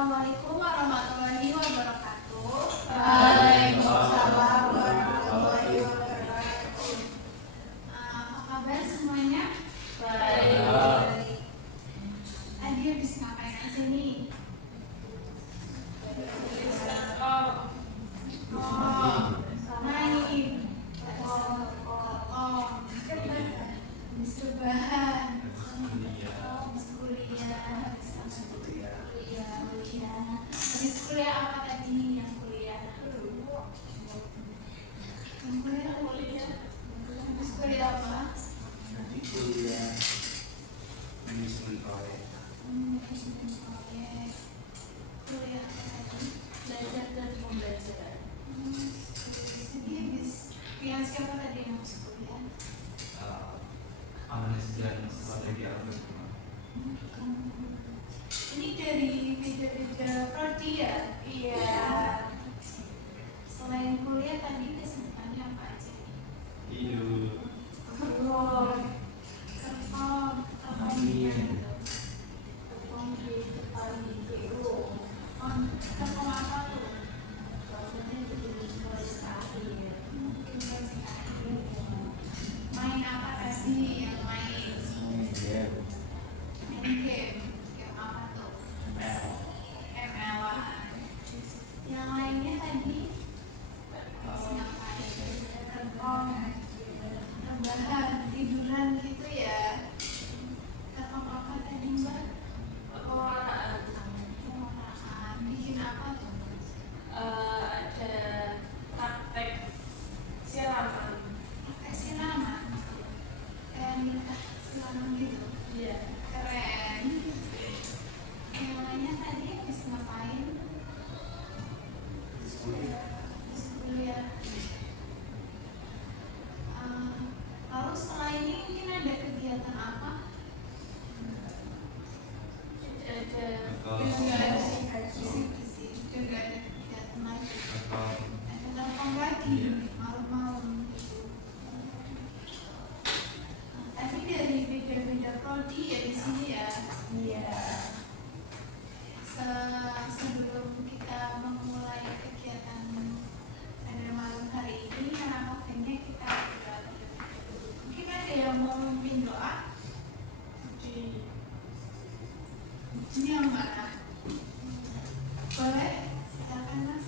Assalamualaikum warahmatullahi wabarakatuh. Waalaikumsalam warahmatullahi wabarakatuh. Apa kabar semuanya? Baik. Tadi habis ngapain aja nih? Main. Habis rebahan. Habis kuliah. Habis kuliah apa tadi yang kuliah? Habis kuliah apa? Kuliah manajemen proyek. Kuliah apa tadi? Belajar dan pembelajaran. Jadi habis kuliah siapa tadi yang masuk kuliah? Analisis dan strategi algoritma. Ini dari beda-beda prodi ya? Iya. Selain kuliah tadi kesibukannya apa aja? Hidup. Kerja. Kerja apa tuh? Main apa tadi yang main? Main game. Game apa tuh? ML-an. Yang lainnya tadi ngapain? Rebahan, tiduran gitu ya. Rekam apa tadi Mbak? Pewarnaan. Pewarnaan. Bikin apa tuh? Ada praktek siraman. Pakai siraman. Kayak nikah siraman gitu. Iya. Keren. Yang lainnya tadi habis ngapain? Habis kuliah. Lalu setelah ini mungkin ada kegiatan apa? Ada Juga ada juga ada kegiatan lagi. Ada telepon lagi malam-malam gitu. Tadi dari beda-beda prodi ya di sini ya. Iya. Sebelum kita memulai kegiatan pada malam hari ini, anak waktunya kita berdoa terlebih dahulu. Mungkin ada yang mau memimpin doa? Ini yang mana? Boleh? Silakan Mas.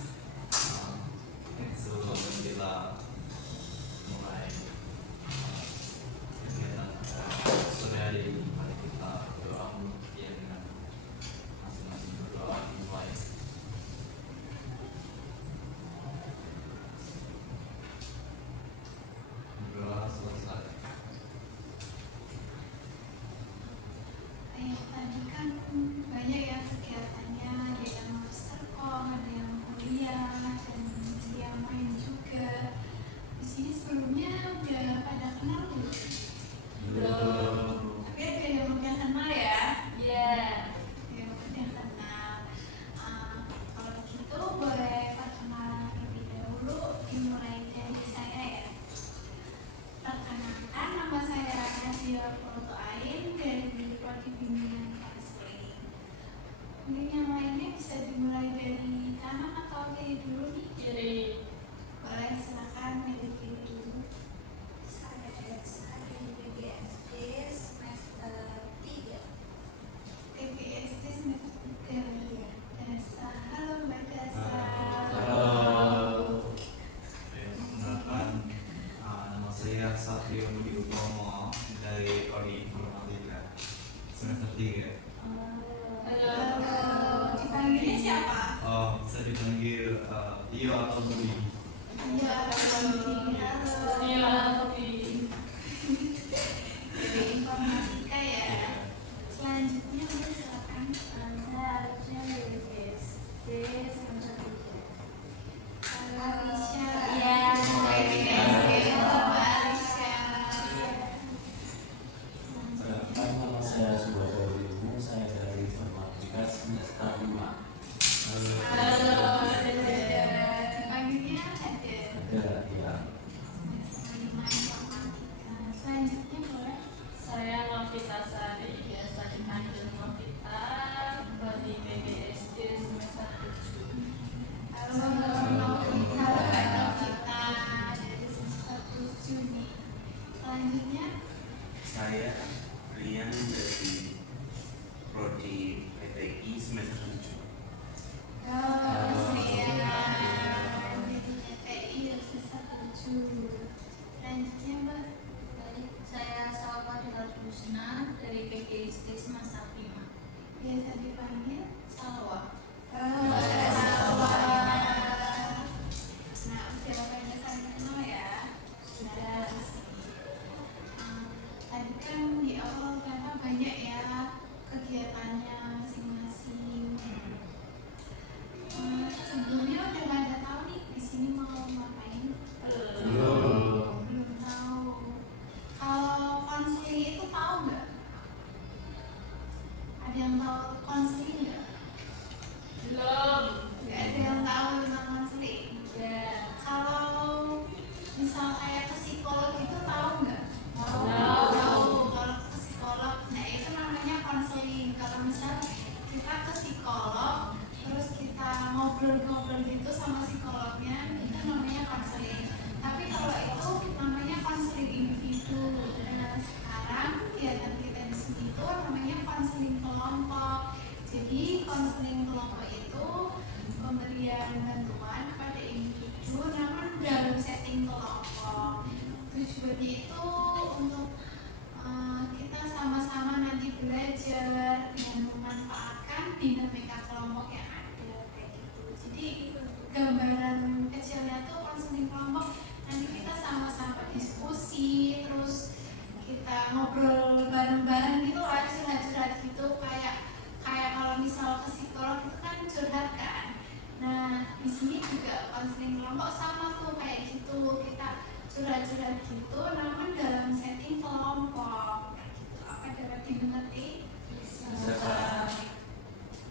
Sebelum kita mulai kegiatan sore hari ini, mari kita berdoa ya dengan masing-masing berdoa dimulai. Berdoa selesai. Tadi kan banyak ya kegiatannya, ada yang mastercom, ada yang kuliah, dan ada yang main juga. Di sini sebelumnya udah pada kenal belum? Belum. Tapi ada yang udah kenal ya? Iya. Yang udah kenal. Kalau gitu boleh perkenalan terlebih dahulu, dimulai dari saya ya. Perkenalkan, nama saya Nadia Putu Ain dari Prodi Bimbingan Konseling. Mungkin yang lainnya bisa dimulai dari kanan atau dari dulu nih? Jadi Boleh, silakan dari dulu. Saya dari PGSD semester 3. TPSD semester 3. Dasa. Halo Mbak Dasa. Perkenalkan, nama saya Satrio Budi Utomo dari Prodi Informatika semester 3. Halo. Dipanggilnya siapa? Bisa dipanggil Tio atau Budi. Iya, halo. Iya, tapi Dari informatika ya. Selanjutnya udah silakan. Saya harusnya dari PGSD semester 3. Alicia. Iya. Perkenalkan, nama saya Subowo Ilmu, saya dari Informatika semester 5. halo. Dipanggilnya ada. Ada ya. semester 7. Selanjutnya Mbak. Saya Salwa Lusna dari PGSD Semasa Prima. Biasa dipanggil Salwa. Nah, usia pada saling kenal ya. Sudah. Tadi kan di awal karena banyak ya kegiatannya masing-masing. Sebelumnya udah pada tahu nih di sini mau ngapain? Belum tahu. Kalau konseling itu tahu nggak? Ada yang tahu konseling nggak? Belum. Nggak ada yang tahu tentang konseling. Ya. Kalau misal kayak ke psikolog itu tahu nggak? Tahu. Tahu. Kalau ke psikolog, nah itu namanya konseling. Kalau misal kita ke psikolog, terus kita ngobrol-ngobrol gitu sama psikolognya, itu namanya konseling. Tapi kalau itu namanya konseling individu. Nah sekarang kegiatan kita di sini itu namanya konseling kelompok. Jadi konseling kelompok itu pemberian bantuan kepada individu namun dalam setting kelompok. Tujuannya itu untuk kita sama-sama nanti belajar dan memanfaatkan dinamika kelompok yang ada kayak gitu. Jadi gambaran kecilnya tuh konseling kelompok nanti kita sama-sama diskusi, terus kita ngobrol bareng-bareng gitu lah, curhat-curhat gitu kayak kalau misal ke psikolog itu kan curhat kan. Nah di sini juga konseling kelompok sama tuh kayak gitu, kita curhat-curhat gitu namun dalam setting kelompok kayak gitu. Apa dapat dimengerti?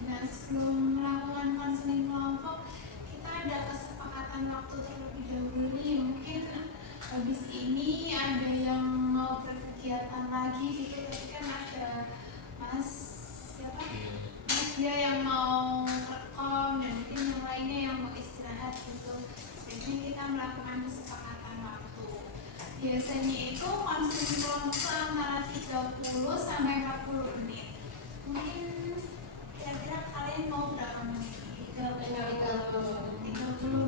Nah sebelum melakukan konseling kelompok kita ada kesepakatan waktu terlebih dahulu nih. Mungkin habis ini ada yang mau berkegiatan lagi gitu, tapi kan ada Mas siapa? Mas dia yang mau rekom dan mungkin yang lainnya yang mau istirahat gitu. Jadi kita melakukan kesepakatan waktu. Biasanya itu konseling kelompok antara 30 sampai 40 menit. Mungkin kira-kira kalian mau berapa menit? 30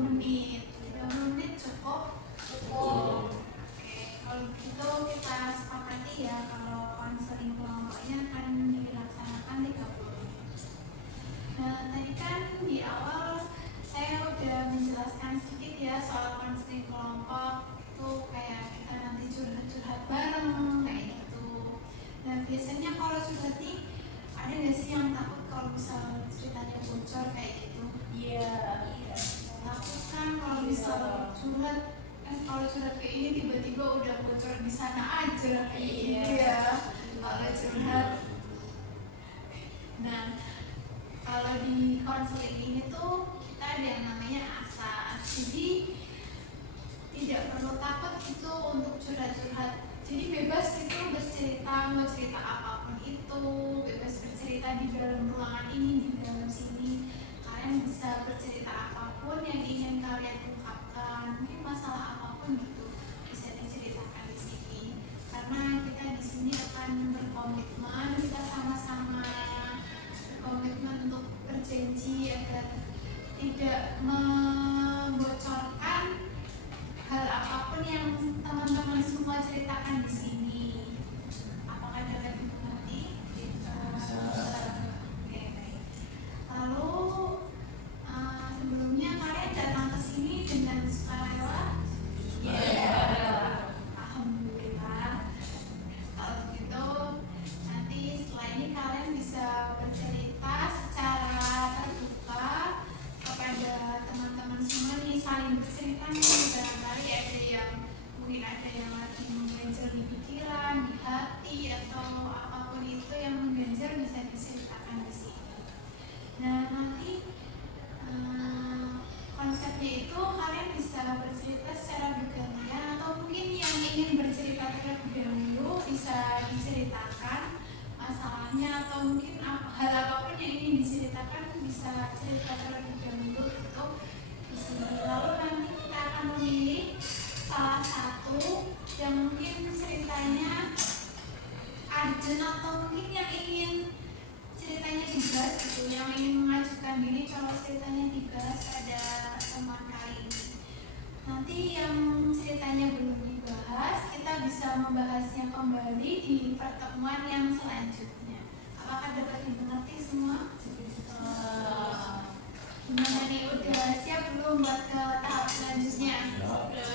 menit. 30 menit cukup? Oke, kalau begitu kita sepakati ya kalau konseling kelompoknya akan dilaksanakan 30 menit. Nah, tadi kan di awal saya udah menjelaskan sedikit ya soal konseling kelompok itu kayak kita nanti curhat-curhat bareng kayak gitu. Dan biasanya kalau curhat nih ada nggak sih yang takut kalau misal ceritanya bocor kayak gitu? Iya. Takut kan kalau misal curhat kalau curhat kayak ini tiba-tiba udah bocor di sana aja kayak gitu ya kalau curhat. Nah kalau di konseling ini tuh kita ada yang namanya asas. Jadi tidak perlu takut itu untuk curhat-curhat. Jadi bebas itu bercerita, mau cerita apapun itu, bebas bercerita di dalam ruangan ini, di dalam sini. Kalian bisa bercerita apapun yang ingin kalian ungkapkan, mungkin masalah apapun gitu bisa diceritakan di sini. Karena kita di sini akan berkomitmen, kita sama-sama berkomitmen untuk berjanji agar tidak membocorkan hal apapun yang teman-teman semua ceritakan di sini. Apakah dapat dimengerti? Oke, baik. Lalu sebelumnya kalian datang ke sini dengan sukarela? Alhamdulillah. Kalau begitu nanti setelah ini kalian bisa bercerita secara terbuka kepada teman-teman semua nih, saling bercerita nih. Barangkali ada yang mungkin ada yang lagi mengganjal di pikiran, di hati atau apapun itu yang mengganjal bisa diceritakan di sini. Nah nanti konsepnya itu kalian bisa bercerita secara bergantian atau mungkin yang ingin bercerita terlebih dahulu bisa diceritakan masalahnya atau mungkin hal apapun yang ingin diceritakan bisa cerita terlebih dahulu itu di sini. Lalu nanti kita akan memilih salah satu yang mungkin ceritanya urgent atau mungkin yang ingin ceritanya dibahas satu yang ingin mengajukan diri kalau ceritanya dibahas pada teman kali ini. Nanti yang ceritanya belum dibahas, kita bisa membahasnya kembali di pertemuan yang selanjutnya. Apakah dapat dimengerti semua? Gimana nih, udah siap belum buat ke tahap selanjutnya? Oke,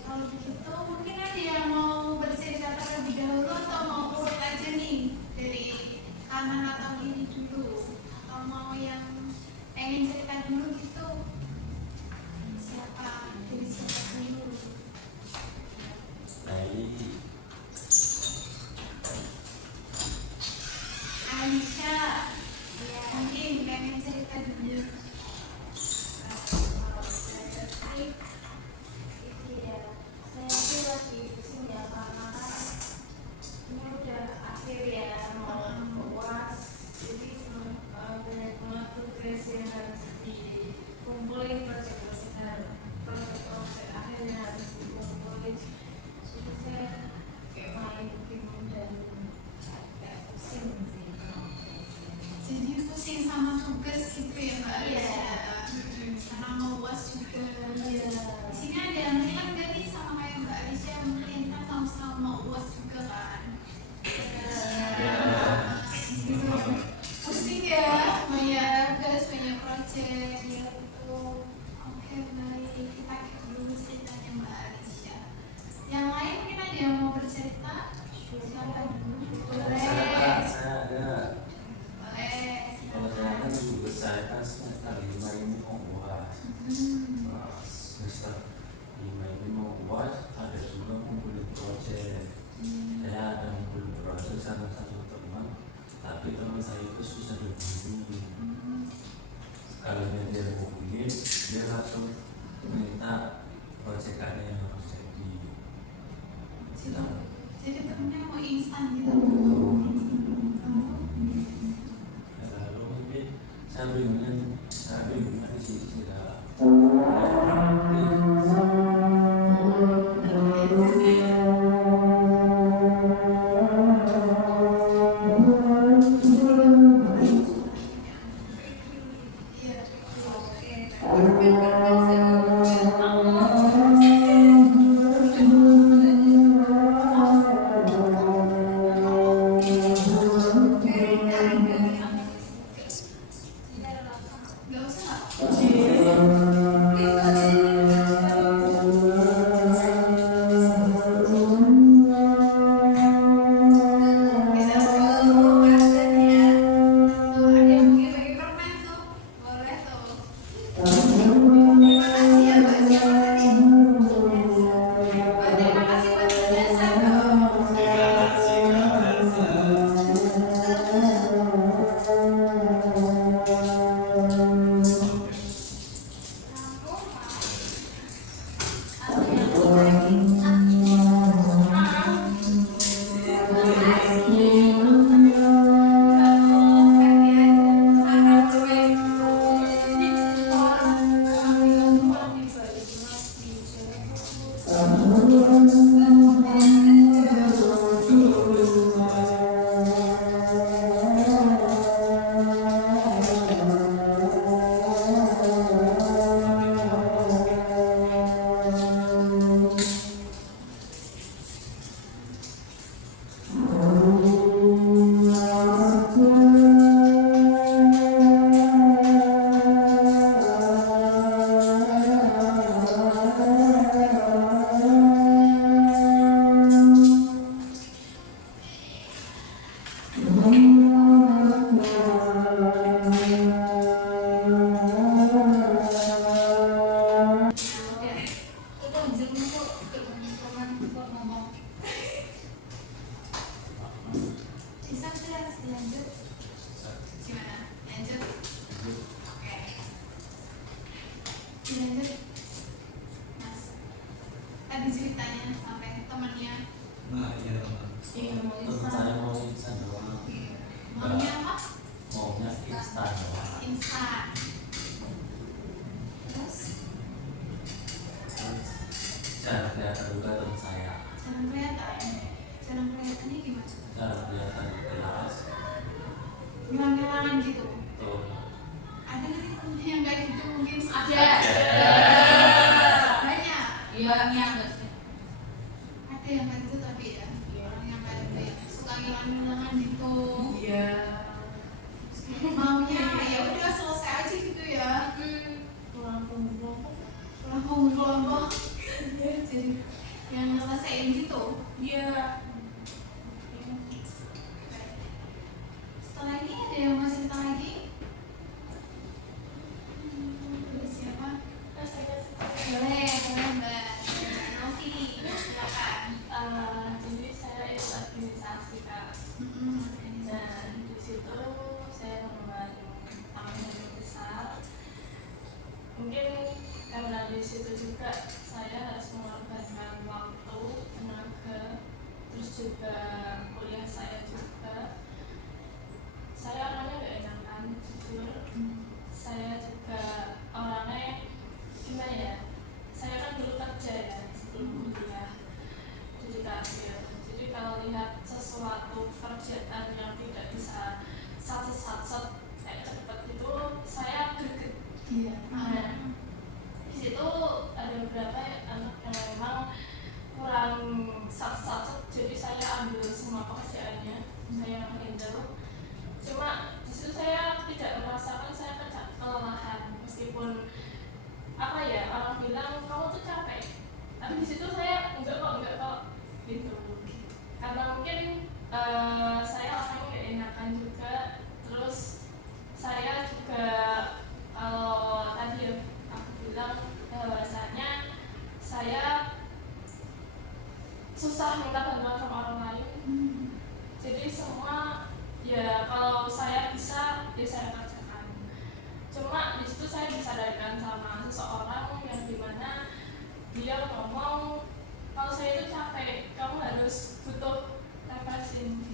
kalau begitu mungkin ada yang mau bercerita terlebih dahulu atau mau urut aja nih dari kanan atau kiri dulu, atau mau yang pengen cerita dulu gitu? Siapa? Dari siapa dulu? Aisyah, ya mungkin pengen cerita dulu. Saya sih lagi pusing ya karena kan ini udah akhir ya mau UAS, jadi banyak banget tugas yang harus dikumpulin, proyek akhirnya harus dikumpulin. Jadi saya kayak main bingung dan agak pusing sih. Jadi pusing sama tugas gitu ya Mbak? Iya. Karena mau UAS juga. Iya. Di sini ada yang bilang gak nih sama kayak Mbak Aisyah, mungkin kan sama-sama mau UAS juga kan? Gitu. Pusing ya, banyak tugas, banyak proyek gitu. Oke baik, kita cek dulu ceritanya Mbak Aisyah. Yang lain mungkin ada yang mau bercerita? Siapa dulu? Boleh. Saya ada. Boleh. Kalau saya kan juga saya kan semester 5 ini mau UAS. Semester 5 ini mau UAS, ada juga ngumpulin proyek. Saya ada ngumpulin proyek sama satu teman, tapi teman saya itu susah dihubungi. Kalau dia hubungin, dia langsung minta proyekannya yang harus jadi. Jadi temennya mau instan gitu. Lalu mungkin saya bingungnya di sini tidak Gak usah. Kita dulu rasanya. Tuh ada yang bagi permen tuh, boleh tuh. Terima kasih ya Mbak. Siapa tadi? Mbak, terima kasih buat penjelasan dong. Bisa sudah lanjut. Gimana? Lanjut. Oke. Lanjut. Mas. Tadi ceritanya sampai temannya. Nah, iya teman. teman saya mau instan doang. Maunya apa? Maunya instan doang. Instan. Terus Cara kelihatan juga teman saya. cara kelihatan. Cara kelihatannya gimana? Cara kelihatan di kelas. Gimana kenalan gitu. Oh. Ada nggak sih temennya yang kayak gitu mungkin? Ada. Banyak. Iya, yang enggak sih. Ada yang kayak gitu tapi ya orang yang kayak suka ngilang-ngilangan gitu. Iya. Maunya ya udah selesai aja gitu ya. Pulang kelompok. Kelompok jadi yang ngelesain gitu. Iya. Setelah ini ada yang mau cerita lagi? Siapa? Boleh Mbak Novi, silakan. Jadi saya ikut organisasi Kak. Dan di situ saya membantu tamu yang besar. Mungkin karena di situ juga saya harus mengorbankan waktu, tenaga, terus juga kuliah saya juga. Saya orangnya gak enakan, jujur. Saya juga orangnya gimana ya? Saya kan dulu kerja ya sebelum kuliah, jadi kasir. Jadi kalau lihat sesuatu kerjaan yang tidak bisa sat-sat kayak cepet itu, saya greget. Iya. Nah, di situ ada beberapa anak yang memang kurang sat-sat, jadi saya ambil semua pekerjaannya, saya handle. Cuma di situ saya tidak merasakan saya kelelahan, meskipun apa ya, orang bilang kamu tuh capek, tapi di situ saya enggak kok gitu. Karena mungkin saya orangnya gak enakan juga, terus saya juga kalau tadi ya aku bilang bahwasanya saya susah minta bantuan sama orang lain. Jadi semua ya kalau saya bisa ya saya kerjakan. Cuma di situ saya disadarkan sama seseorang yang dimana dia ngomong kalau saya itu capek, kamu harus butuh refreshing,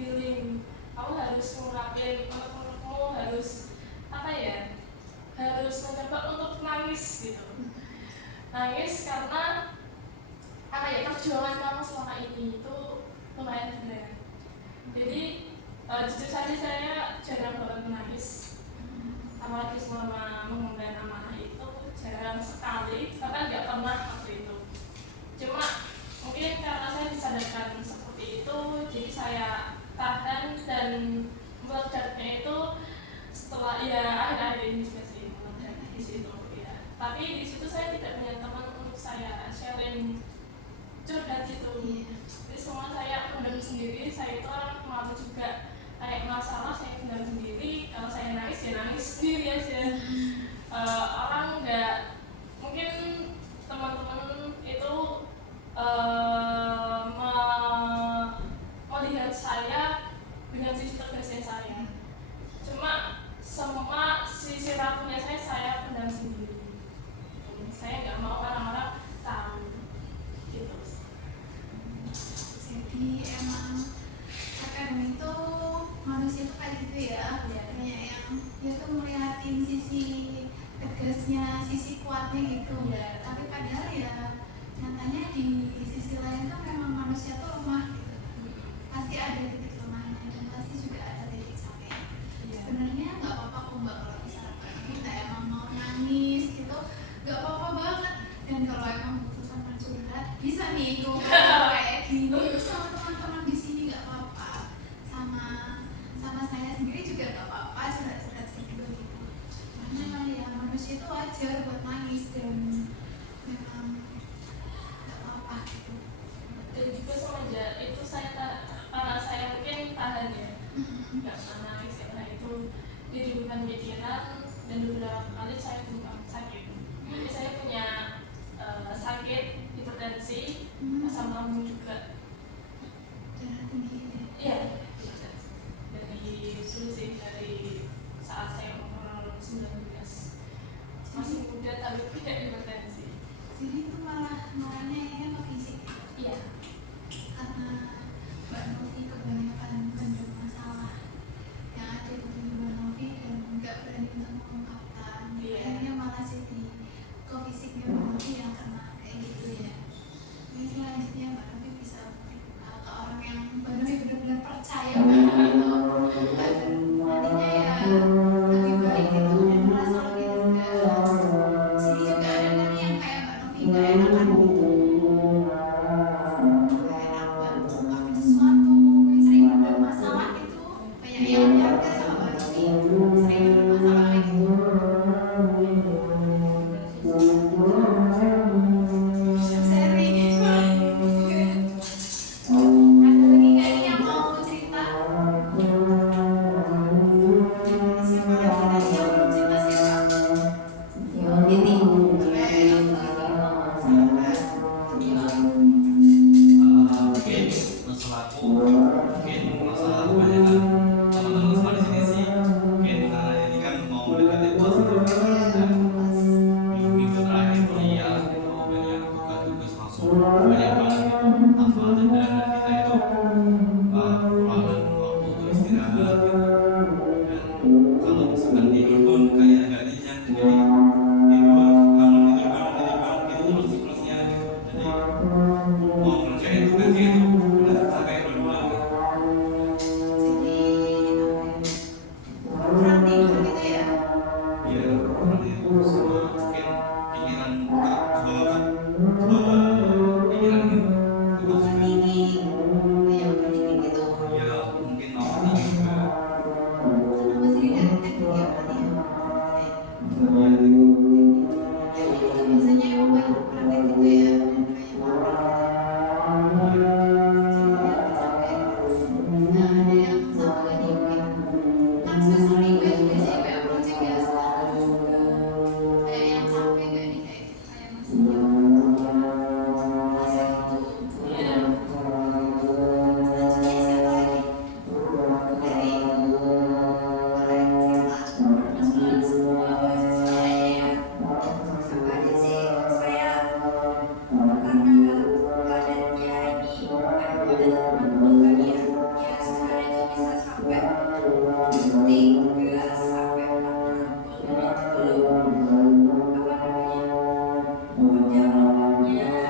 healing, kamu harus ngurangin unek-unekmu, harus apa ya, harus mencoba untuk nangis gitu. Nangis karena apa ya, perjuangan kamu selama ini itu lumayan berat. Jadi jujur saja saya jarang banget menangis, apalagi selama mengemban amanah itu jarang sekali, bahkan nggak pernah waktu itu. Cuma mungkin karena saya disadarkan seperti itu, jadi saya tahan dan meledaknya itu setelah ya akhir-akhir ini juga sih meledak di situ ya. Tapi di situ saya tidak punya teman untuk saya sharing curhat gitu. Jadi semua saya pendam sendiri. Saya itu orang malu juga, kayak masalah saya pendam sendiri. Kalau saya nangis ya nangis sendiri aja. Orang nggak, mungkin teman-teman itu melihat saya dengan sisi tegasnya saya. Cuma semua sisi rapuhnya saya pendam sendiri. Saya nggak mau orang-orang tahu gitu. Jadi emang terkadang itu manusia itu kayak gitu ya, banyak yang dia tuh ngeliatin sisi tegasnya, sisi kuatnya gitu. Tapi padahal ya nyatanya di sisi lain tuh memang manusia tuh lemah gitu. Pasti ada titik lemahnya dan pasti juga ada titik capeknya. Sebenarnya nggak apa-apa kok Mbak kalau misalkan kita emang mau nangis gitu, nggak apa-apa banget. Dan kalau emang butuh teman curhat, bisa nih gue kayak gini sama teman-teman di sini nggak apa-apa, sama saya sendiri juga nggak apa-apa curhat-curhat berdua gitu. Karena ya manusia itu wajar buat nangis dan memang nggak apa-apa gitu. Dan juga semenjak itu saya karena saya mungkin tahan ya, nggak pernah nangis karena itu jadi beban pikiran. Dan beberapa kali saya juga sakit. Jadi saya punya sakit hipertensi, asam lambung juga. Darah tinggi ya. Iya, dari dulu sih, dari saat saya umur 19 masih muda tapi tidak hipertensi. Jadi itu malah marahnya ini kan ke fisik. Iya. Karena Mbak Novi kebanyakan pendam masalah yang ada di diri Mbak Novi dan nggak berani untuk mengungkapkan. Iya. Akhirnya malah jadi ke fisiknya Mbak Novi yang kena kayak gitu ya. Ini selanjutnya Mbak Novi bisa lebih baik itu dan merasa lebih lega. Sini juga ada kan yang kayak Mbak Novi nggak enakan gitu, nggak enak buat ngungkapin sesuatu, sering bermasalah gitu, banyak yang jaga sama Mbak Novi, sering bermasalah kayak gitu. Sharing gitu. Ada lagi nggak nih yang mau cerita? Siapa lagi tadi yang belum cerita siapa? Ini Mungkin sesuatu mungkin masalah kebanyakan teman-teman semua di sini sih mungkin ini kan mau mendekati puas gitu dan minggu terakhir kuliah gitu banyak tugas-tugas langsung banyak banget gitu tanpa jeda dan kita itu kekurangan waktu untuk istirahat gitu dan kalau misalkan tidur pun kayak agak nyenyak jadi tidur bangun tidur bangun tidur bangun gitu terus siklusnya gitu jadi mau ngerjain tugasnya itu udah sampai berdua gitu. kurang tidur gitu ya. Iya, kurang itu sama mungkin pikiran pikiran gitu tugas juga. Overthinking, kayak overthinking gitu. Ya mungkin overthinking juga. Karena masih di teknik ya berarti ya. Iya, Ini juga biasanya emang banyak praktek gitu ya, dan kayak nah ada yang sama lagi mungkin kan semester 5 juga sih kayak project ya sekarang juga kayak yang capek gak nih kayak gitu kayak masih rasa gitu. Selanjutnya siapa lagi dari Apa aja sih saya karena keadaannya ini ada teman-teman kami ya sebenarnya bisa sampai 3 sampai 4 menit belum apa namanya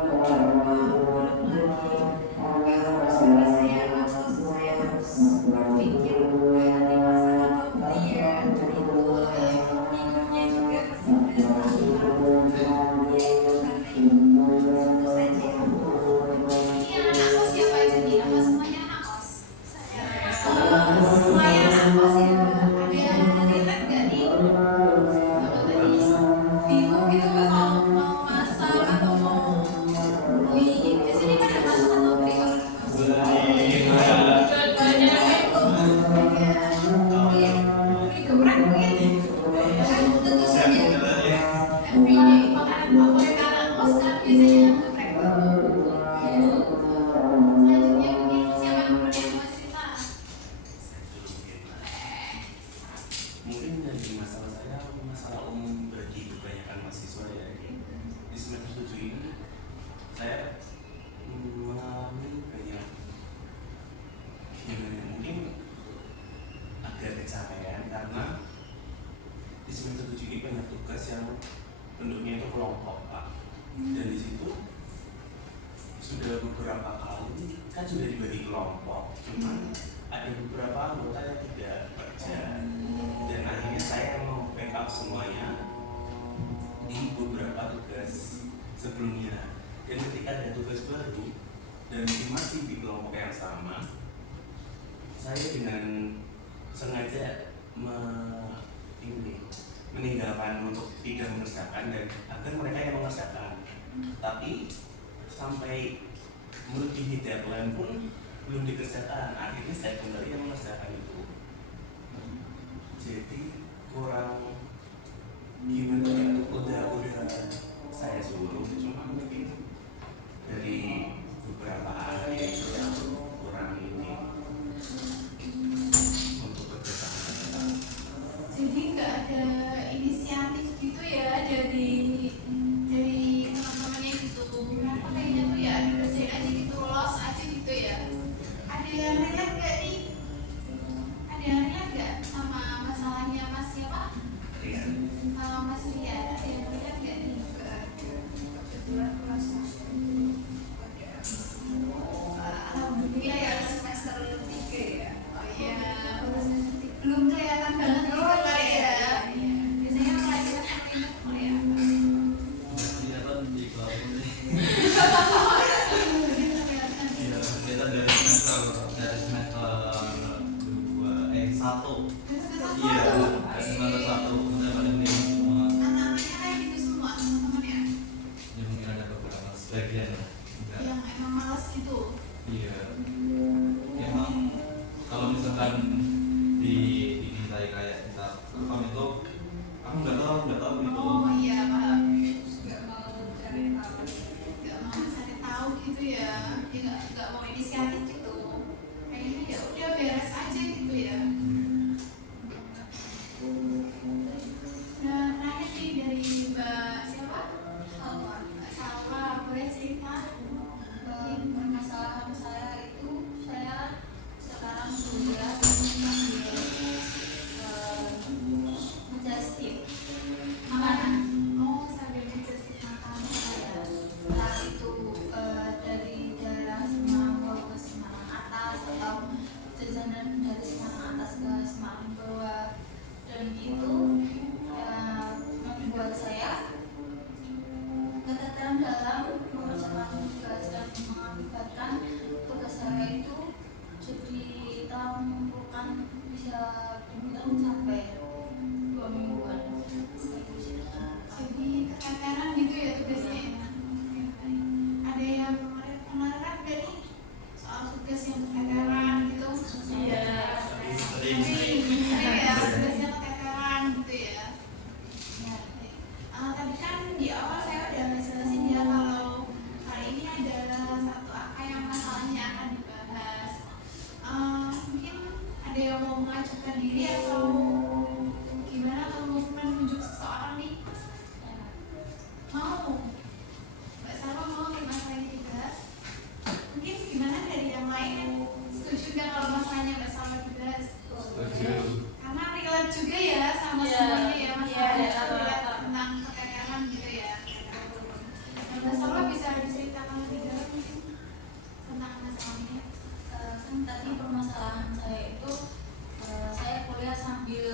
kerja kelompoknya pulang lagi nggak harus karena saya harus berpikir kayak nanti masalah atau kuliah dan itu tidurnya juga masih berantakan ya itu karena itu saja. ini anak kos siapa aja nih? Apa semuanya anak kos? Semuanya anak kos ya. Ada yang relate gak nih? Kalau tadi bingung gitu gak mau masak atau mau beli di sini pada masak atau beli kalau di kos? Beli geprek mungkin. Tentu saja. Everyday makanan favorit anak kos kan biasanya geprek. Selanjutnya mungkin siapa dulu yang mau cerita? Mungkin dari masalah saya masalah umum bagi kebanyakan mahasiswa ya di semester 7 ini saya mengalami kayak gimana ya, mungkin agak kecapean karena di semester 7 ini banyak tugas yang bentuknya itu kelompok Pak dan di situ sudah beberapa kali kan sudah dibagi kelompok cuman ada beberapa anggota yang tidak kerja dan akhirnya saya mau backup semuanya di beberapa tugas sebelumnya dan ketika ada tugas baru dan masih di kelompok yang sama saya dengan sengaja meninggalkan untuk tidak mengerjakan dan agar mereka yang mengerjakan tapi sampai melebihi deadline pun belum dikerjakan akhirnya saya kembali yang mengerjakan itu jadi kurang gimana ya udah saya suruh cuma mungkin dari beberapa hari itu yang kurang ini untuk kerjasama. Jadi nggak ada inisiatif gitu ya dari teman-temannya gitu. Kenapa kayaknya tuh ya dikerjain aja gitu, lolos aja gitu ya. Ada yang relate gak nih? Ada yang relate gak sama masalahnya Mas siapa? Iya. Sama Mas Rian, ada yang relate gak nih? Kebetulan merasa Alhamdulillah ya semester 3 ya. Oh iya, baru semester satu. Semester Iya, satu. semester satu. Udah pada kuliah semua. Namanya kayak gitu semua teman-temannya. Ya mungkin ada beberapa sebagian lah. Enggak. Yang emang malas gitu. Iya. Emang kalau misalkan dimintai kayak kita rekam itu, aku nggak tahu gitu. Oh iya paham. Nggak mau cari tahu. Gak mau cari tahu gitu ya. Dia gak mau inisiatif gitu. Kayaknya ya udah beres aja gitu ya. Nah, terakhir nih dari Mbak siapa? Mbak Salwa, boleh cerita? Permasalahan saya itu, saya sekarang kuliah sambil menjastim makanan. Oh, sambil menjadi makanan saya. Entah itu dari daerah Semarang bawah ke Semarang atas atau jajanan dari Semarang atas ke Semarang bawah, dan itu membuat saya keteteran dalam mengerjakan tugas dan mengakibatkan tugas saya itu jadi telah mengumpulkan bisa dibilang sampai 2 mingguan. Jadi keteteran gitu ya tugasnya. Ada yang menerapkan gak nih soal tugas yang keteteran gitu? Iya. Sering ya tugasnya keteteran gitu ya. Tadi kan di awal saya udah ngejelasin ya kalau kali ini adalah satu angka yang masalahnya akan dibahas. Mungkin ada yang mau mengajukan diri atau gimana, atau mau menunjuk seseorang nih? Mau? Mbak Salwa mau nih masalahnya dibahas? Mungkin gimana dari yang lain? Setuju nggak kalau masalahnya Mbak Salwa dibahas? Karena relate juga ya sama Iya. semuanya ya masalahnya, Iya, relate tentang keteteran gitu ya. Nah, Mbak Salwa bisa diceritakan lebih dalam mungkin tentang masalahnya? Kan tadi permasalahan saya itu saya kuliah sambil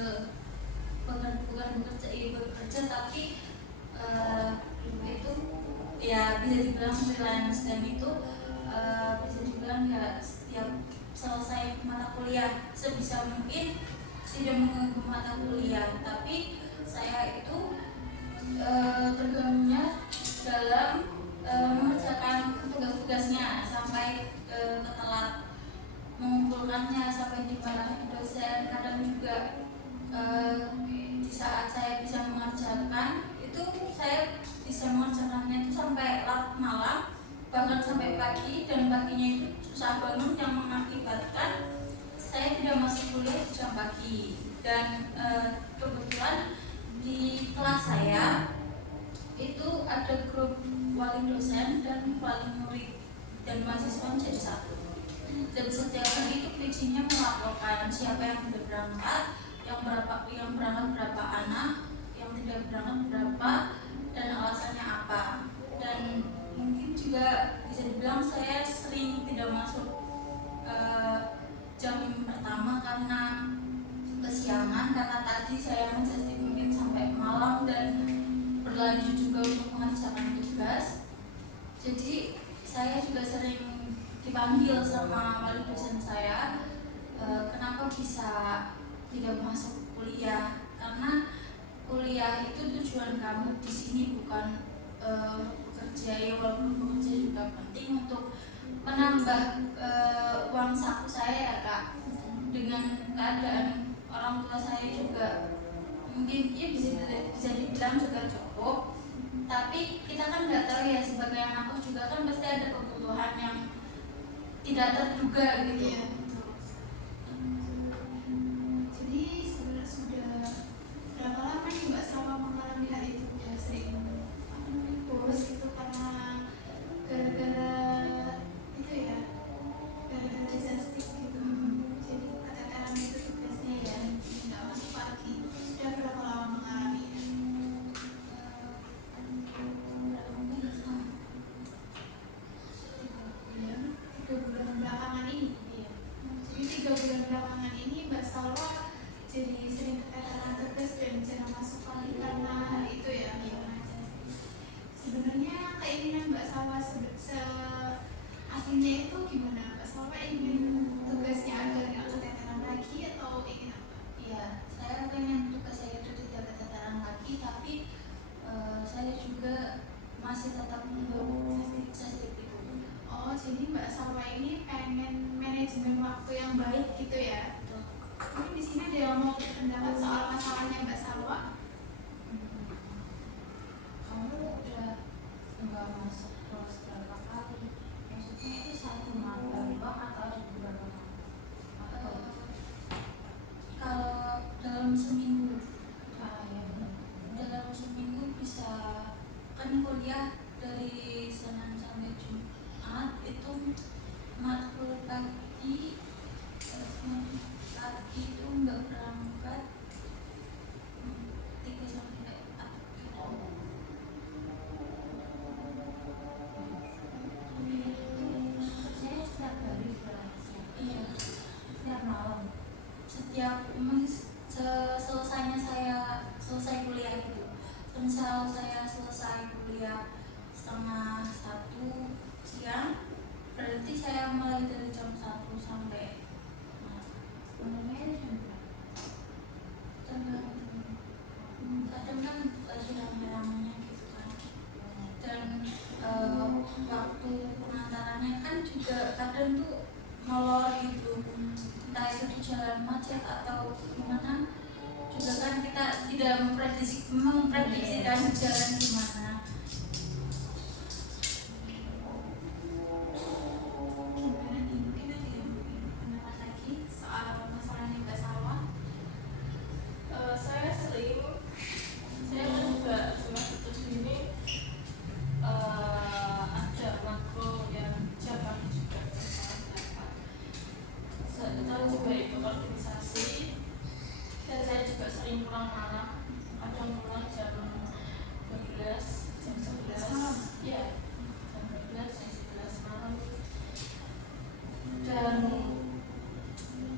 bukan bekerja tapi itu ya bisa dibilang freelance, dan itu bisa dibilang ya setiap selesai mata kuliah sebisa mungkin tidak mengganggu mata kuliah, tapi saya itu terganggunya dalam mengerjakan tugas-tugasnya sampai ketelat mengumpulkannya, sampai dimarahin dosen. Kadang juga di saat saya bisa mengerjakan itu, saya bisa mengerjakannya itu sampai larut malam, bahkan sampai pagi, dan paginya itu susah bangun yang mengakibatkan saya tidak masuk kuliah di jam pagi. Dan kebetulan di kelas saya itu ada grup wali dosen dan wali murid dan mahasiswa jadi satu, dan setiap hari itu PJ-nya melaporkan siapa yang sudah berangkat, yang berangkat berapa anak, yang tidak berangkat berapa, dan alasannya apa. Dan mungkin juga bisa dibilang saya sering tidak masuk jam pertama karena kesiangan, karena tadi saya menjadi mungkin sampai malam dan berlanjut juga untuk mengerjakan tugas. Jadi saya juga sering dipanggil sama wali dosen saya, kenapa bisa tidak masuk kuliah, karena kuliah itu tujuan kamu di sini bukan bekerja. Ya walaupun bekerja juga penting untuk menambah uang saku saya ya Kak. Dengan keadaan orang tua saya juga mungkin ya bisa dibilang juga cukup, tapi kita kan nggak tahu ya, sebagai anak kos juga kan pasti ada kebutuhan yang tidak terduga gitu. Iya, betul. Jadi sebenarnya sudah berapa lama nih Mbak Salwa mengalami hal itu? Udah sering boros itu karena gara-gara itu ya, gara-gara just tip gitu. Jadi keteteran itu tugasnya ya, nggak masuk pagi. Sudah berapa lama mengalaminya? Mungkin sama 3 bulan belakangan ini. Iya. di sini ada yang mau berpendapat soal masalahnya Mbak Salwa? Kamu udah nggak masuk kelas berapa kali? Maksudnya itu satu magang doang atau ada beberapa kali? Atau Kalau dalam seminggu ya benar. dalam seminggu bisa kan kuliah dari Senin sampai Jumat itu matkul pagi pagi itu nggak berangkat 3 sampai 4 Saya setiap hari belajar, iya setiap malam. setiap selesainya saya selesai kuliah gitu misal saya selesai kuliah 12:30 siang berarti saya mulai dari jam 1 sampai Sebenarnya jam berapa? kadang kan lagi rame-ramenya gitu kan dan waktu pengantarannya kan juga kadang tuh molor gitu entah itu di jalan macet atau gimana juga kan kita tidak memprediksikan jalan gimana. Gimana nih? Mungkin ada yang berpendapat lagi soal masalahnya Mbak Salwa? Saya kan juga semester 7 ini ada makro yang jam pagi juga saya juga ikut organisasi dan saya juga sering pulang malam, kadang pulang jam 12, jam 11 ya, jam 12, jam 11 malam dan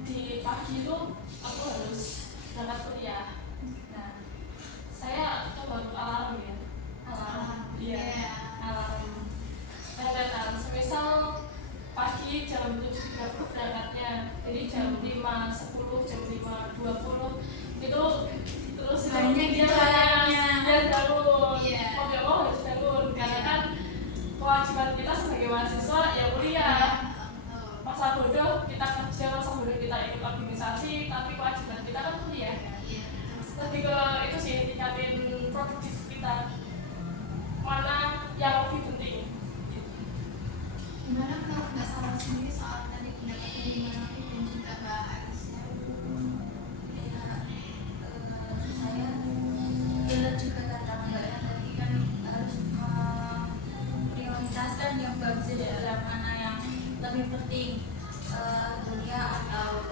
di pagi itu aku harus berangkat kuliah. Nah, saya coba untuk alarm ya, iya, alarm. Kadang semisal pagi jam 7.30 berangkatnya, jadi jam 5.10, jam 5.20 itu terus Banyak gitu alarmnya. dan bangun, Iya. mau nggak mau harus bangun karena kan kewajiban kita sebagai mahasiswa ya kuliah. Masa bodoh kita kerja, masa bodoh kita ikut organisasi, tapi kewajiban kita kan kuliah. Lebih ke itu sih, tingkatin produktif kita mana yang lebih penting gitu. Gimana menurut Mbak Salwa sendiri soal tadi pendapat dari Mbak Novi dan juga Mbak Arisya? Ya, saya benar juga kata Mbak yang tadi kan harus memprioritaskan yang bagus dalam mana yang lebih penting kuliah atau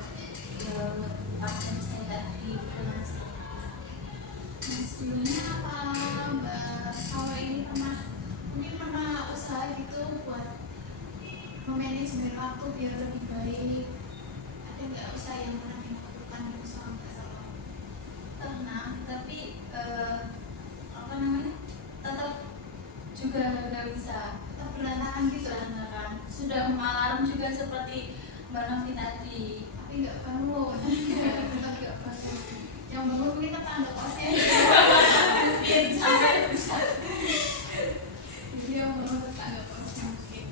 pasien saya tadi freelance. Nah, sebelumnya apa Mbak Salwa ini pernah usaha gitu buat memanajemen waktu biar lebih baik? Ada nggak usaha yang pernah dilakukan gitu sama Mbak Salwa? Pernah, tapi apa namanya tetap juga nggak bisa Tetap berantakan gitu, berantakan. Sudah alarm juga seperti Mbak Novi tadi. tapi nggak bangun. Tetap nggak bangun. Yang bangun mungkin tetangga kosnya. Sampai bisa. Jadi yang bangun tetangga kosnya mungkin.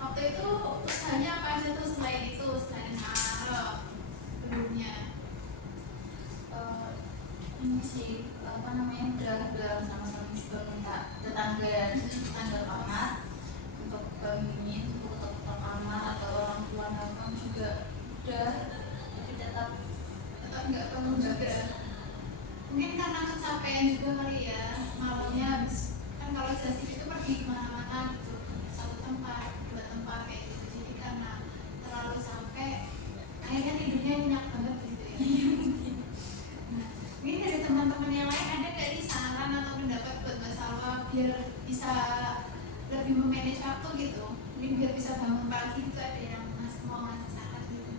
Waktu itu usahanya apa aja tuh selain itu, selain alarm sebelumnya? Ini sih apa namanya udah bilang sama-sama juga minta tetangga kamar untuk bangunin untuk ketok kamar atau orang tua nelfon juga udah, tapi tetap Nggak bangun juga. Mungkin karena kecapean juga kali ya, malamnya habis kan kalau jasik itu pergi kemana-mana gitu, satu tempat, dua tempat kayak gitu. Jadi karena terlalu capek, akhirnya tidurnya nyenyak banget gitu ya. Nah, mungkin dari teman-teman yang lain ada nggak sih saran atau pendapat buat Mbak Salwa biar bisa lebih memanage waktu gitu? Mungkin biar bisa bangun pagi itu ada yang mau ngasih saran gitu.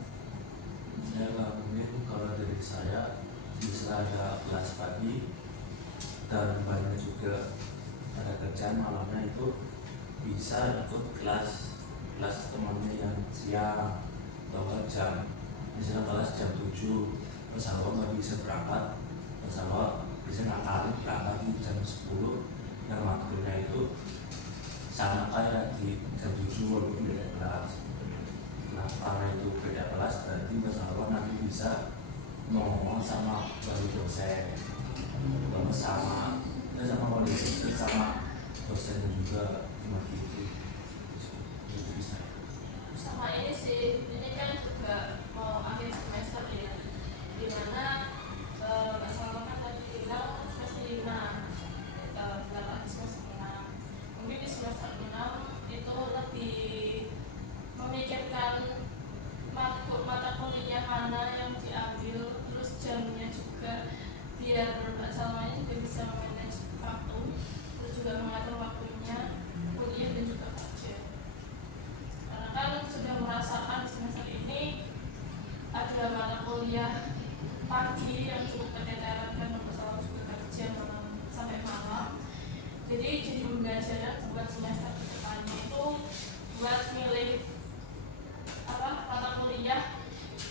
Ya mungkin kalau dari saya bisa ada kelas pagi dan banyak juga ada kerjaan malamnya itu bisa ikut kelas temannya yang siang atau jam misalnya kelas jam 7 terus kalau nggak bisa berangkat terus kalau bisa ngakalin berangkat di jam 10 yang waktunya itu sama kayak di jam 7 walaupun beda kelas Nah karena itu beda kelas berarti Mbak Salwa nanti bisa ngomong sama wali dosen, sama wali dosen sama dosennya juga seperti itu. Itu bisa. Sama ini sih, ini kan juga mau akhir semester ya, dimana Mbak Salwa kan tadi bilang semester 5, semester 6. Mungkin di semester 6 itu lebih memikirkan mata kuliah mana yang diambil, terus jamnya juga biar Mbak Salma juga bisa manage waktu, terus juga mengatur waktunya kuliah dan juga kerja. Karena kan sudah merasakan di semester ini ada mata kuliah pagi yang cukup keteteran dan Mbak Salma juga kerja sampai malam. Jadi pembelajaran buat semester depannya itu buat milih mata kuliah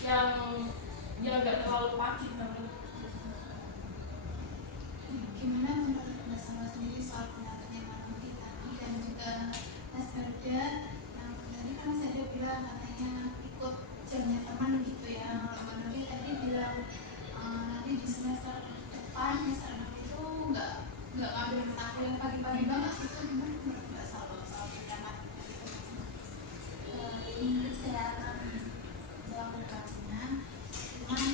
yang nggak terlalu pagi banget. Gimana menurut Mbak Salwa sendiri soal pendapatnya Mas Nuri tadi dan juga Mas Berda yang tadi kan Mas Berda bilang katanya ikut jamnya teman gitu ya. Kalau Mbak Nuri tadi bilang nanti di semester depan semester 6 itu nggak ngambil mata kuliah pagi-pagi banget itu. Gimana menurut Mbak Salwa soal pendapat? Ini saya akan melakukannya, cuman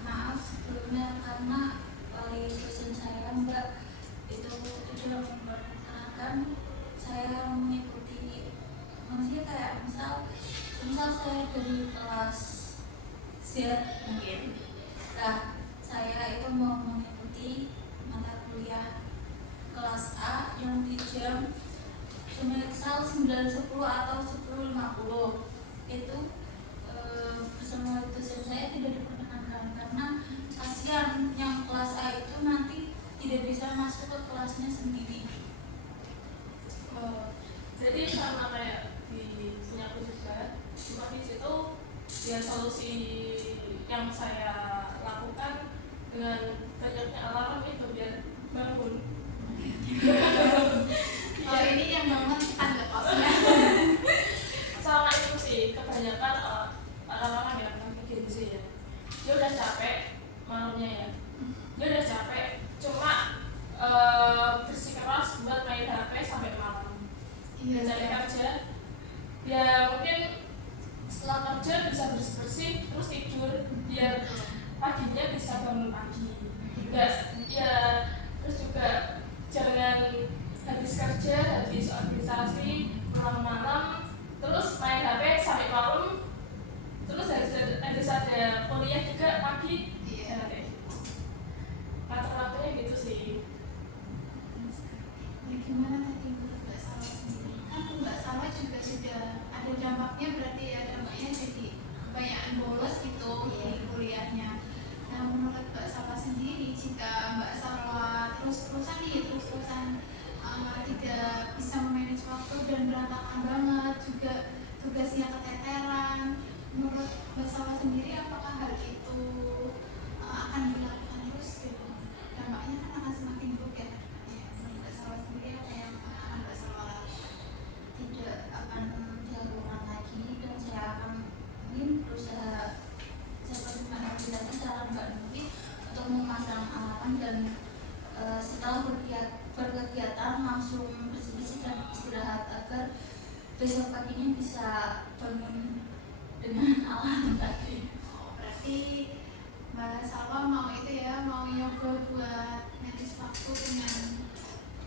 maaf sebelumnya karena wali dosen saya Mbak itu sudah memperkenalkan saya mengikuti, maksudnya kayak misal saya dari kelas Z mungkin, nah saya itu mau mengikuti mata kuliah kelas A yang di jam misal 9.10 atau 10.50 itu bersama dosen saya tidak diperkenankan karena kasihan yang kelas A itu nanti tidak bisa masuk ke kelasnya sendiri. Jadi sama kayak di sini aku juga, cuma di situ ya solusi yang saya lakukan dengan banyaknya alarm itu biar bangun. Kalau ini yang bangun tangga kosnya. Sama itu sih kebanyakan orang-orang yang Gen Z ya, dia udah capek malamnya ya, dia udah capek cuma bersikeras buat main HP sampai malam. Dan cari kerja ya mungkin setelah kerja bisa bersih-bersih terus tidur biar paginya bisa bangun pagi. Ya terus juga jangan habis kerja, habis organisasi, pulang malam, terus main HP sampai malam, terus harus ada kuliah juga pagi. Ya kayak gitu. Waktunya gitu sih. Ya, gimana tadi menurut Mbak Salwa sendiri? Kan Mbak Salwa juga sudah ada dampaknya, berarti ya dampaknya jadi kebanyakan bolos gitu di kuliahnya. Nah menurut Mbak Salwa sendiri, jika Mbak Salwa terus-terusan tidak bisa memanage waktu dan berantakan banget, juga tugasnya keteteran, menurut Mbak Salwa sendiri apakah hal itu akan dilakukan terus gitu? Dampaknya kan akan semakin buruk ya. Menurut Mbak Salwa sendiri apa yang akan Mbak Salwa lakukan? Tidak akan dilakukan lagi dan saya akan mungkin berusaha seperti mana bilangnya cara Mbak Nuri untuk memasang alarm dan setelah berkegiatan langsung bersih-bersih dan istirahat agar besok paginya bisa bangun dengan alarm tadi. Berarti Mbak Salwa mau itu ya, mau yoga buat manage waktu dengan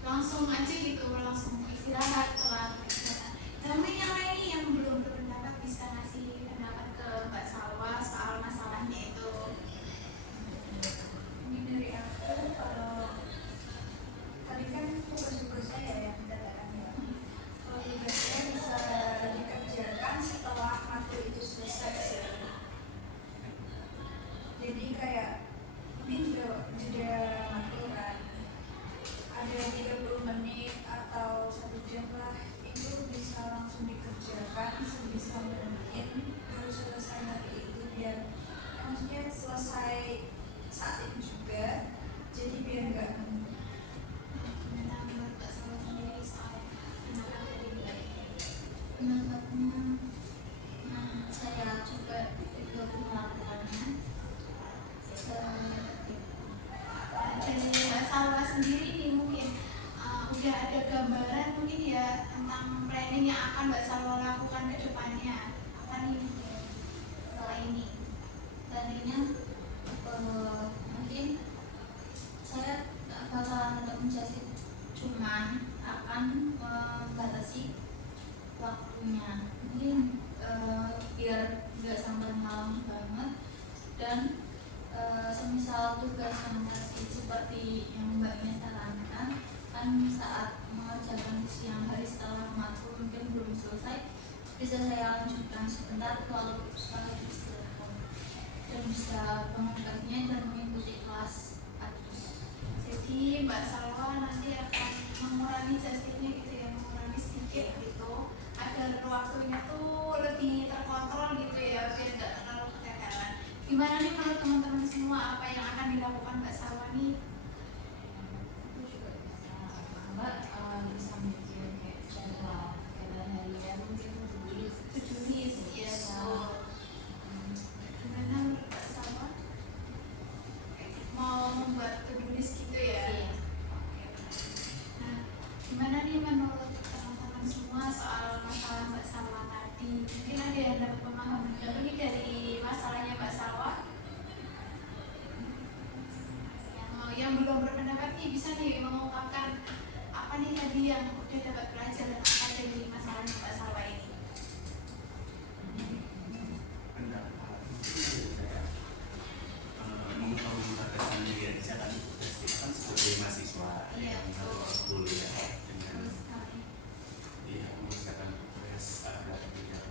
langsung aja gitu, langsung istirahat setelah kegiatan. Dan mungkin yang lain nih yang belum berpendapat bisa ngasih pendapat ke Mbak Salwa soal masalahnya itu. Ini dari aku, kalau tadi kan tugas-tugas saya yang dadakan ya. Kalau tugasnya bisa dikerjakan setelah matkul itu selesai sih. Jadi kayak mungkin jeda matkul kan, ada 30 menit atau 1 jam lah, itu bisa langsung dikerjakan sebisa mungkin harus selesai hari itu biar maksudnya selesai saat itu juga, jadi biar nggak Gimana menurut Mbak Salwa sendiri soal pendapat dari Mbak? Pendapatnya tentang planning yang akan Mbak Salwa lakukan ke depannya. Apa nih setelah ini? Tadinya mungkin saya bakalan tetap menjadi, cuman akan membatasi waktunya, mungkin biar nggak sampai malam banget, dan semisal tugas yang tadi seperti yang Mbaknya sarankan, kan saat mengerjakan di siang hari setelah matkul mungkin belum selesai, bisa saya lanjutkan sebentar lalu setelah istirahat dan bisa bangun paginya dan mengikuti kelas pagi. Jadi Mbak Salwa nanti akan mengurangi justifnya gitu ya, mengurangi sedikit gitu agar waktunya tuh lebih terkontrol gitu ya, biar nggak terlalu kegagalan. Gimana nih menurut teman-teman semua, apa yang akan dilakukan Mbak Salwa nih? Aku juga Mbak bisa bikin kayak jadwal kegiatan harian, mungkin tulis Tulis ya, betul. Gimana menurut Mbak Salwa? Mau membuat to-do list gitu ya? Iya. Oke. Nah, gimana nih menurut teman-teman semua soal masalah Mbak Salwa tadi? Mungkin ada yang dapat pemahaman baru nih dari masalahnya Mbak Salwa? Yang belum berpendapat nih bisa nih mengungkapkan apa nih tadi yang udah dapat pelajaran apa dari masalahnya Mbak Salwa ini? pendapat saya mengetahui batasan diri aja kan tugas kita kan sebagai mahasiswa Iya, yang betul. harus kuliah dengan Betul sekali. ya mengerjakan tugas agar tidak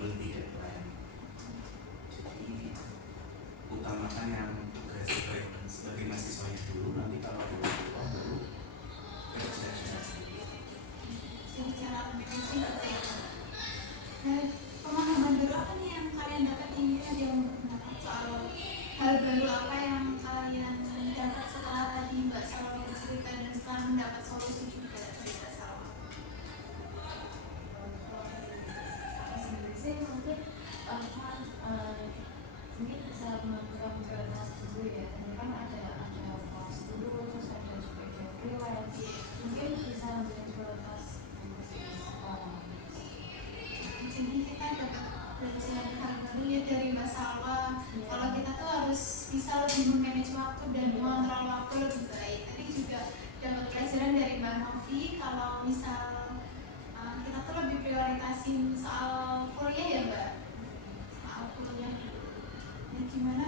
melebihi deadline. Jadi utamakan yang tugas sebagai mahasiswanya dulu, nanti kalau udah keluar baru kerja. Jadi cara memanage gitu ya. Nah, pemahaman baru apa nih yang kalian dapat ini? Ada yang berpendapat soal hal baru apa yang kalian dapat setelah tadi Mbak Salwa bercerita dan setelah mendapat solusi juga dari Mbak Salwa? aku sendiri sih mungkin mungkin bisa menentukan prioritas dulu ya. Ini kan ada kelas dulu, terus ada juga job freelance. Mungkin bisa ambil prioritas masih sekolah. Jadi kita dapat belajar hal baru ya dari Mbak Salwa. Iya. Kalau kita tuh harus bisa lebih memanage waktu dan mengontrol waktu lebih baik. Tadi juga dapat pelajaran dari Mbak Novi kalau misal kita tuh lebih prioritasin soal kuliah ya Mbak. Soal kuliah dulu. Ya, gimana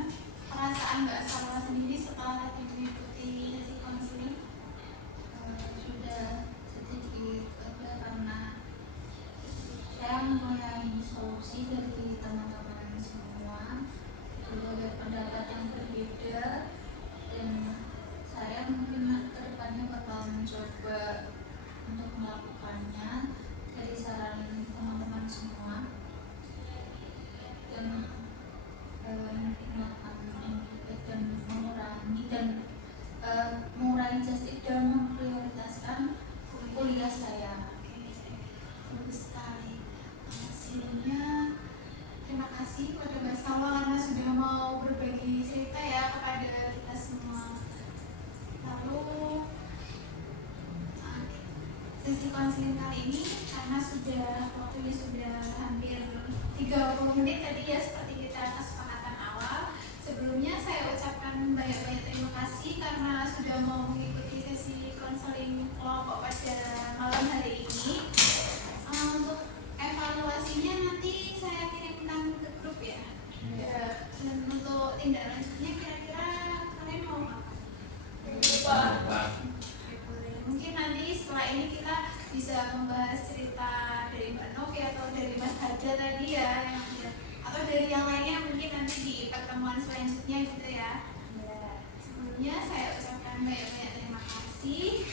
perasaan Mbak Salwa sendiri setelah tadi mengikuti sesi konseling? Sudah sedikit lega karena saya mulai solusi dari teman-teman semua, berbagai pendapat yang berbeda, dan saya mungkin kedepannya bakal mencoba untuk melakukannya dari saran teman-teman semua, dan melakukan yang terbaik dan mengurangi justif dan memprioritaskan kuliah saya. Oke, bagus sekali. Sebelumnya terima kasih kepada Mbak Salwa karena sudah mau berbagi cerita ya kepada kita semua. Lalu sesi konseling kali ini karena waktunya sudah hampir 30 menit tadi ya seperti kita kesepakatan awal. Sebelumnya saya ucapkan banyak-banyak terima kasih karena sudah mau mengikuti sesi konseling kelompok pada malam hari ini. Untuk evaluasinya nanti saya kirimkan ke grup ya. Dan untuk tindak lanjutnya kira-kira kalian mau apa? Mungkin nanti setelah ini kita bisa membahas cerita dari Mbak Novi atau dari Mas Haja tadi ya, atau dari yang lainnya mungkin nanti di pertemuan selanjutnya gitu ya. Sebelumnya saya ucapkan banyak-banyak terima kasih.